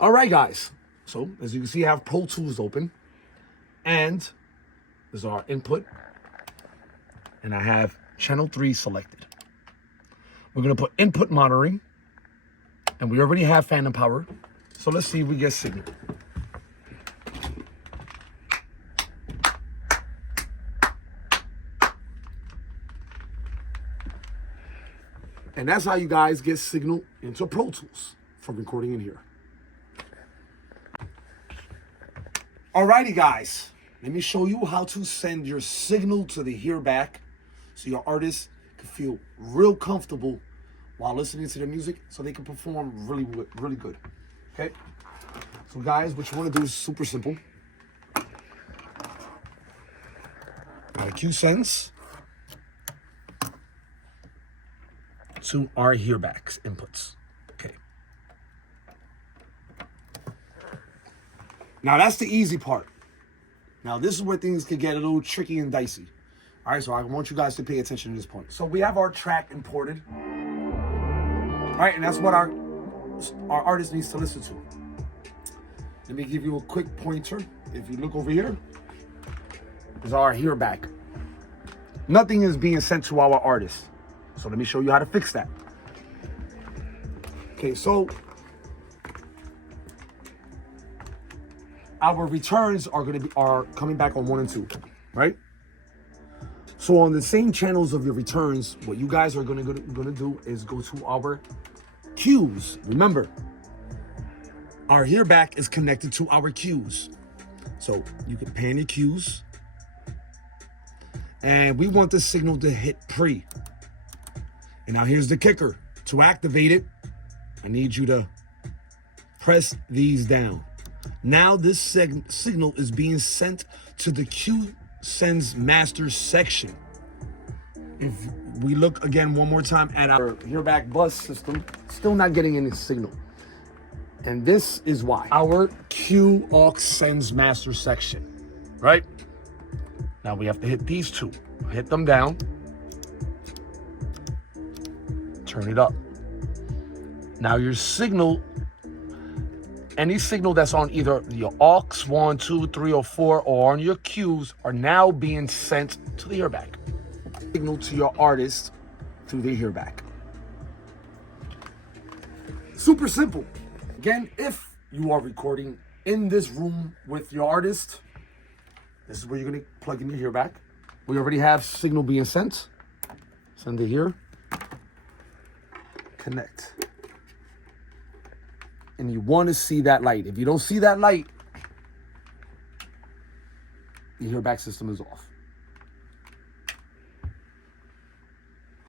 All right, guys. So as you can see, I have Pro Tools open, and there's our input, and I have channel 3 selected. We're gonna put input monitoring, and we already have phantom power. So let's see if we get signal. And that's how you guys get signal into Pro Tools for recording in here. Alrighty, guys, let me show you how to send your signal to the hearback so your artists can feel real comfortable while listening to their music so they can perform really good. Okay? So guys, what you want to do is super simple. Got a Q sends to our hearbacks inputs. Okay. Now that's the easy part. Now this is where things could get a little tricky and dicey. All right, so I want you guys to pay attention to this point. So we have our track imported. All right, and that's what our artist needs to listen to. Let me give you a quick pointer. If you look over here, is our hearback. Nothing is being sent to our artist. So let me show you how to fix that. Okay, so our returns are coming back on 1 and 2, right? So on the same channels of your returns, what you guys are gonna do is go to our cues. Remember, our hearback is connected to our cues. So you can pan your cues. And we want the signal to hit pre. And now here's the kicker. To activate it, I need you to press these down. Now this signal is being sent to the Q sends master section. If we look again one more time at our hearback bus system, still not getting any signal. And this is why. Our Q aux sends master section, right? Now we have to hit these two. Hit them down. Turn it up. Now your signal, any signal that's on either your aux 1, 2, 3, or 4, or on your cues are now being sent to the hearback. Signal to your artist through the hearback. Super simple. Again, if you are recording in this room with your artist, this is where you're gonna plug in your hearback. We already have signal being sent. Send it here. Connect. And you want to see that light. If you don't see that light, the hearback system is off.